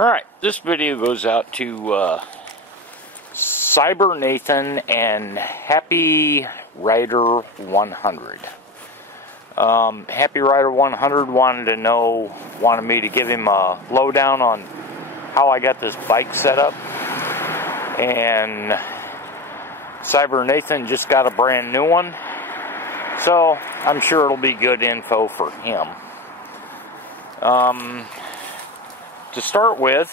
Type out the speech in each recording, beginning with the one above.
Alright, this video goes out to CybrNathan and Happy Rider 100. Happy Rider 100 wanted me to give him a lowdown on how I got this bike set up. And CybrNathan just got a brand new one, so I'm sure it'll be good info for him. To start with,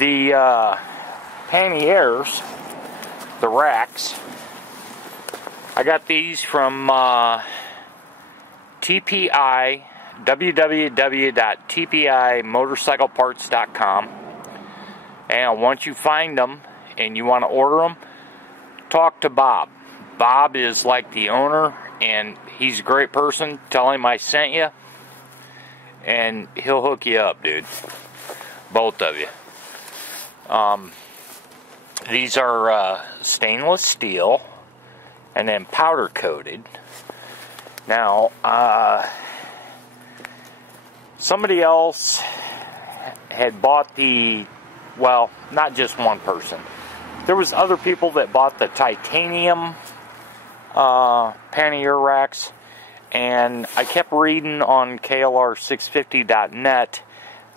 the panniers, the racks, I got these from TPI, www.tpimotorcycleparts.com. And once you find them and you want to order them, talk to Bob. Bob is like the owner, and he's a great person. Tell him I sent you, and he'll hook you up, dude. Both of you. These are stainless steel and then powder coated. Now, somebody else had bought the, well, not just one person. There was other people that bought the titanium pannier racks, and I kept reading on KLR650.net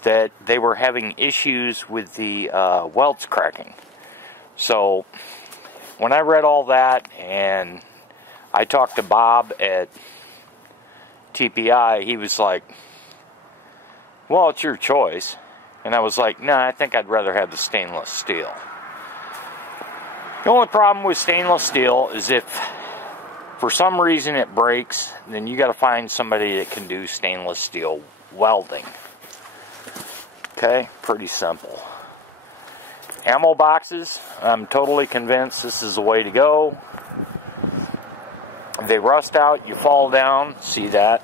that they were having issues with the welds cracking. So when I read all that and I talked to Bob at TPI, he was like, well, it's your choice. And I was like, nah, I think I'd rather have the stainless steel. The only problem with stainless steel is if for some reason it breaks, then you got to find somebody that can do stainless steel welding. Okay, pretty simple. Ammo boxes, I'm totally convinced this is the way to go. If they rust out, you fall down, see that.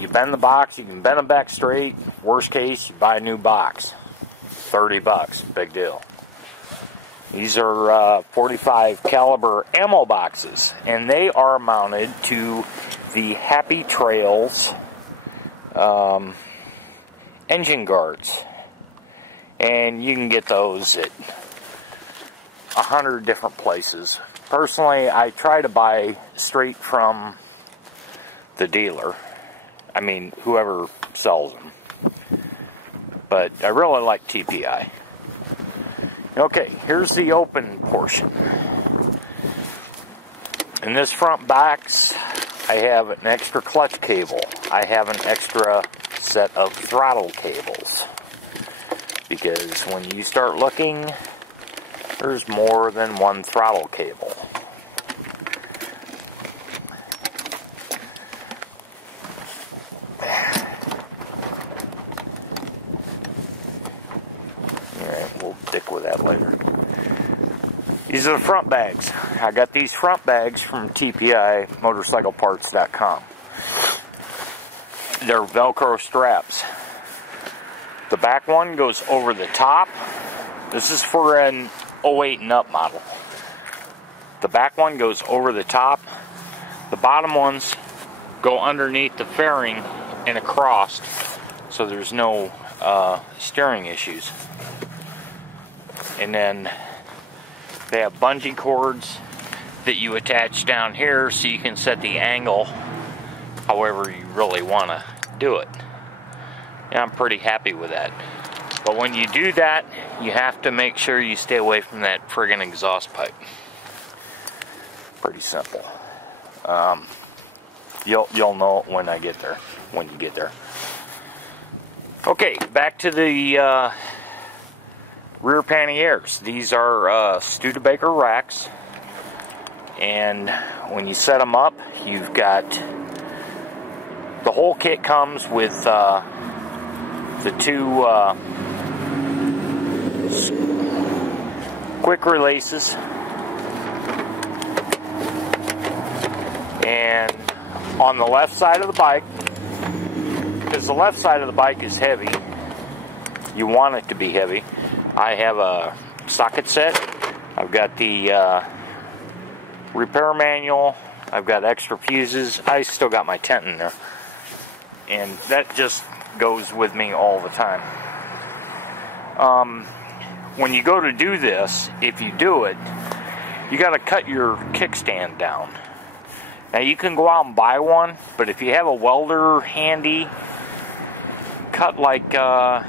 You bend the box, you can bend them back straight. Worst case, you buy a new box. 30 bucks, big deal. These are 45 caliber ammo boxes, and they are mounted to the Happy Trails engine guards. And you can get those at 100 different places. Personally, I try to buy straight from the dealer. I mean, whoever sells them. But I really like TPI. Okay, here's the open portion. In this front box, I have an extra clutch cable. I have an extra set of throttle cables. Because when you start looking, there's more than one throttle cable. Alright, we'll stick with that later. These are the front bags. I got these front bags from TPI motorcycleparts.com. They're Velcro straps. The back one goes over the top. This is for an 08 and up model. The back one goes over the top. The bottom ones go underneath the fairing and across, so there's no steering issues. And then they have bungee cords that you attach down here so you can set the angle however you really want to do it. And I'm pretty happy with that. But when you do that, you have to make sure you stay away from that friggin' exhaust pipe. Pretty simple. You'll know it when I get there. When you get there. Okay, back to the rear panniers. These are Studebaker racks, and when you set them up, you've got the whole kit comes with the two quick releases, and on the left side of the bike, because the left side of the bike is heavy, you want it to be heavy, I have a socket set. I've got the repair manual, I've got extra fuses, I still got my tent in there, and that just goes with me all the time. When you go to do this, if you do it, you got to cut your kickstand down. Now you can go out and buy one, but if you have a welder handy, cut like, I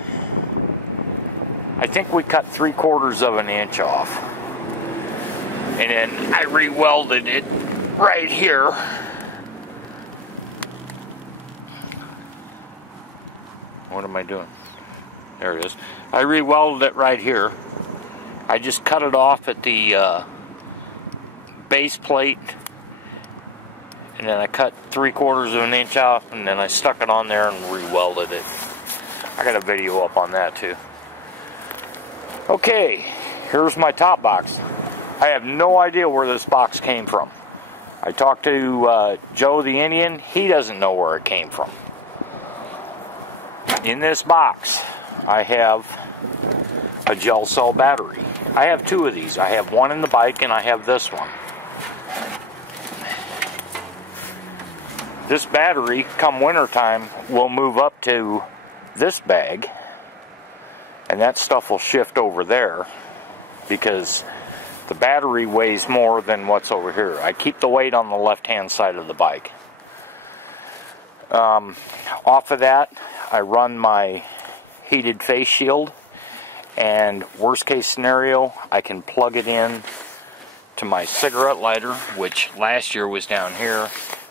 think we cut 3/4 of an inch off. And then I re-welded it right here. What am I doing? There it is. I re-welded it right here. I just cut it off at the base plate, and then I cut 3/4 of an inch out, and then I stuck it on there and re-welded it. I got a video up on that too. Okay, here's my top box. I have no idea where this box came from. I talked to Joe the Indian. He doesn't know where it came from. In this box, I have a gel cell battery. I have two of these. I have one in the bike and I have this one. This battery, come wintertime, will move up to this bag, and that stuff will shift over there because the battery weighs more than what's over here. I keep the weight on the left-hand side of the bike. Off of that, I run my heated face shield, and worst case scenario, I can plug it in to my cigarette lighter, which last year was down here.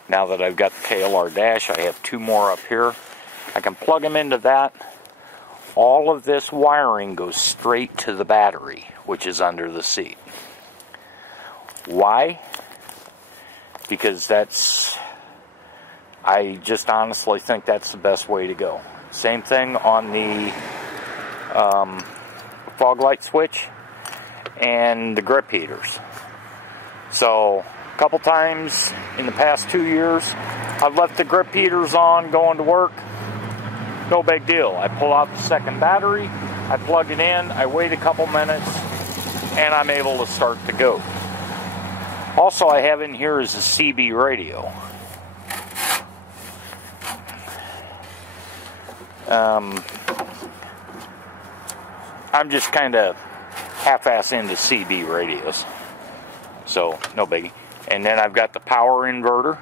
Now that I've got the KLR dash, I have two more up here. I can plug them into that. All of this wiring goes straight to the battery, which is under the seat. Why? Because I just honestly think that's the best way to go. Same thing on the fog light switch and the grip heaters. So a couple times in the past 2 years, I've left the grip heaters on going to work. No big deal. I pull out the second battery, I plug it in, I wait a couple minutes, and I'm able to start to go. Also, I have in here is a CB radio. I'm just kind of half-ass into CB radios, so no biggie. And then I've got the power inverter,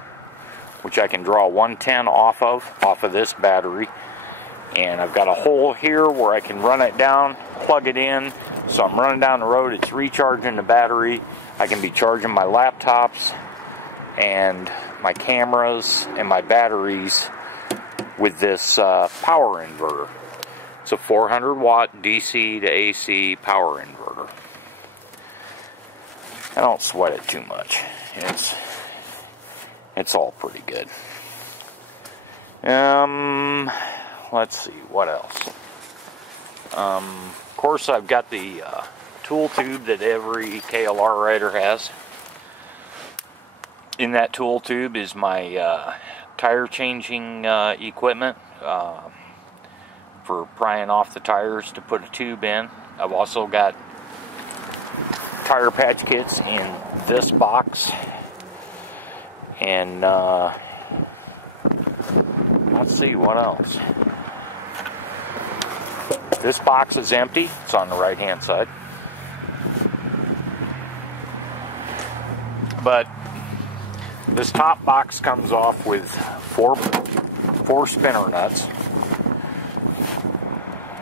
which I can draw 110 off of this battery. And I've got a hole here where I can run it down, plug it in. So I'm running down the road, it's recharging the battery. I can be charging my laptops and my cameras and my batteries with this power inverter. It's a 400 watt DC to AC power inverter. I don't sweat it too much. It's all pretty good. Let's see, what else? Of course, I've got the tool tube that every KLR rider has. In that tool tube is my tire changing equipment for prying off the tires to put a tube in. I've also got tire patch kits in this box. And let's see, what else? This box is empty. It's on the right hand side. But this top box comes off with four spinner nuts.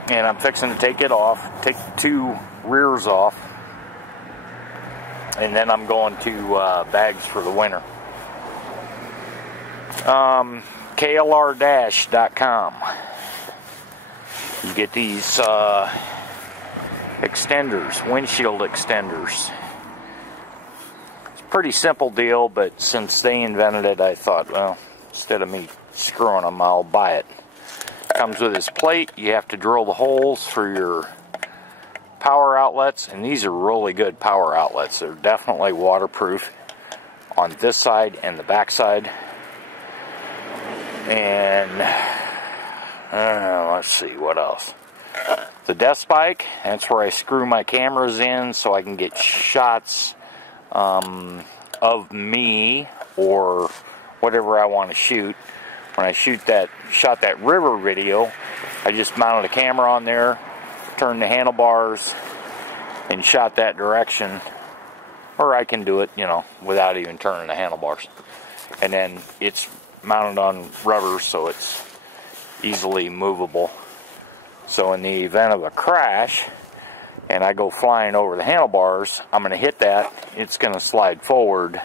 And I'm fixing to take it off, take the two rears off, and then I'm going to bags for the winter. KLR-.com. You get these extenders, windshield extenders. It's a pretty simple deal, but since they invented it, I thought, well, instead of me screwing them, I'll buy it. Comes with this plate. You have to drill the holes for your power outlets, and these are really good power outlets. They're definitely waterproof on this side and the back side. And let's see, what else? The desk spike, that's where I screw my cameras in so I can get shots of me or whatever I want to shoot when I shot that river video, I just mounted a camera on there, turned the handlebars, and shot that direction. Or I can do it, you know, without even turning the handlebars. And then it's mounted on rubbers, so it's easily movable. So in the event of a crash, and I go flying over the handlebars, I'm going to hit that, it's going to slide forward,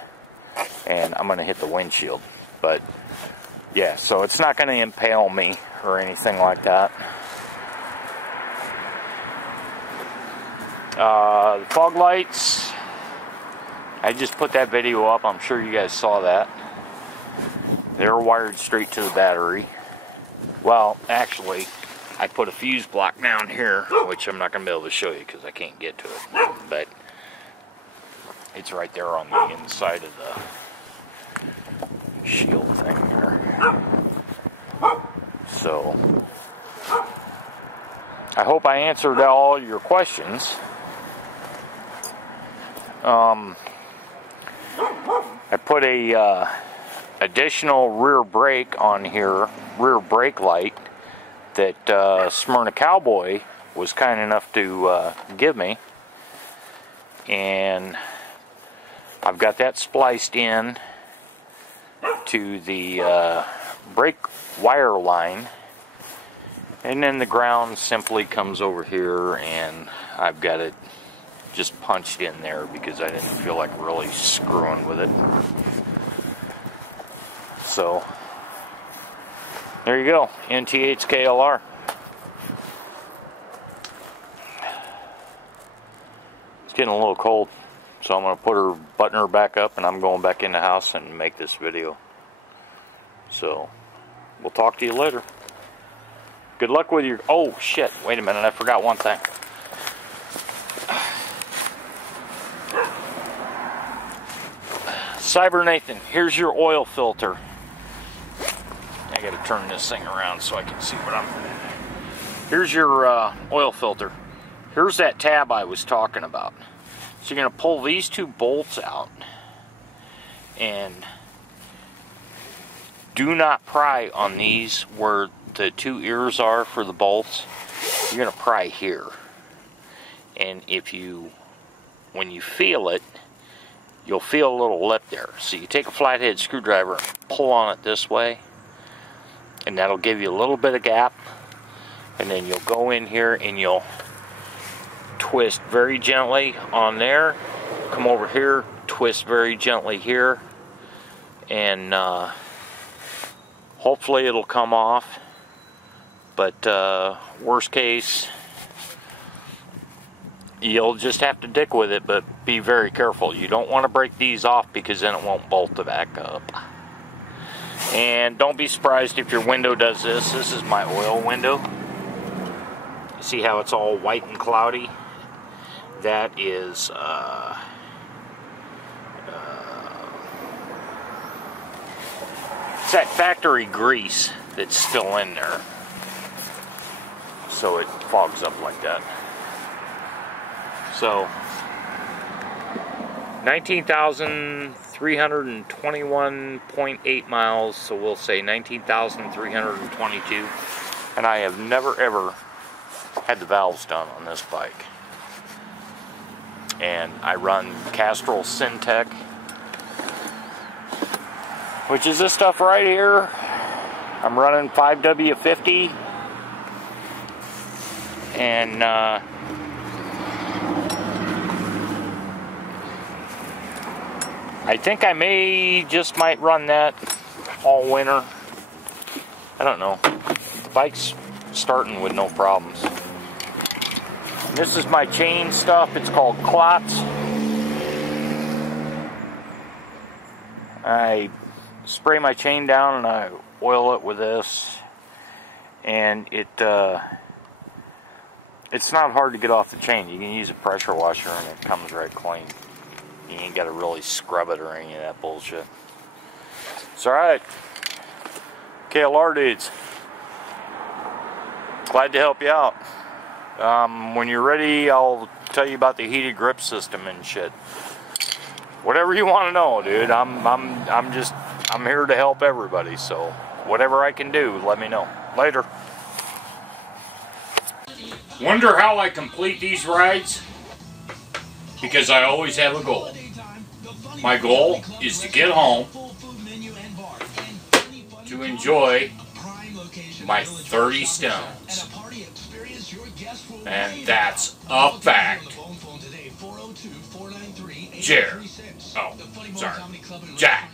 and I'm going to hit the windshield. But, yeah, so it's not going to impale me or anything like that. The fog lights, I just put that video up. I'm sure you guys saw that. They're wired straight to the battery. Well, actually, I put a fuse block down here, which I'm not going to be able to show you because I can't get to it. But it's right there on the inside of the shield thing there. So, I hope I answered all your questions. I put a additional rear brake on here, rear brake light, that Smyrna Cowboy was kind enough to give me. And I've got that spliced in to the brake wire line. And then the ground simply comes over here, and I've got it just punched in there because I didn't feel like really screwing with it. So, there you go, NT8's KLR. It's getting a little cold, so I'm going to button her back up, and I'm going back in the house and make this video. So, we'll talk to you later. Good luck with your... Oh, shit, wait a minute, I forgot one thing. CybrNathan, here's your oil filter. I gotta turn this thing around so I can see what I'm... Here's your oil filter. Here's that tab I was talking about. So you're gonna pull these two bolts out, and do not pry on these where the two ears are for the bolts. You're gonna pry here, and when you feel it, you'll feel a little lip there. So you take a flathead screwdriver and pull on it this way, and that'll give you a little bit of gap. And then you'll go in here and you'll twist very gently on there, come over here, twist very gently here, and hopefully it'll come off. But worst case, you'll just have to dick with it, but be very careful. You don't want to break these off because then it won't bolt to back up. And don't be surprised if your window does this. This is my oil window. You see how it's all white and cloudy? That is it's that factory grease that's still in there. So it fogs up like that. So 19,321.8 miles, so we'll say 19,322. And I have never ever had the valves done on this bike. And I run Castrol Syntec, which is this stuff right here. I'm running 5W50, and I think I might run that all winter. I don't know. The bike's starting with no problems. This is my chain stuff. It's called Klotz. I spray my chain down and I oil it with this, and it's not hard to get off the chain. You can use a pressure washer and it comes right clean. You ain't got to really scrub it or any of that bullshit. It's alright. KLR dudes. Glad to help you out. When you're ready, I'll tell you about the heated grip system and shit. Whatever you want to know, dude. I'm here to help everybody, so whatever I can do, let me know. Later. Wonder how I complete these rides? Because I always have a goal. My goal is to get home to enjoy my 30 stones. And that's a fact. Jared. Oh, sorry. Jack.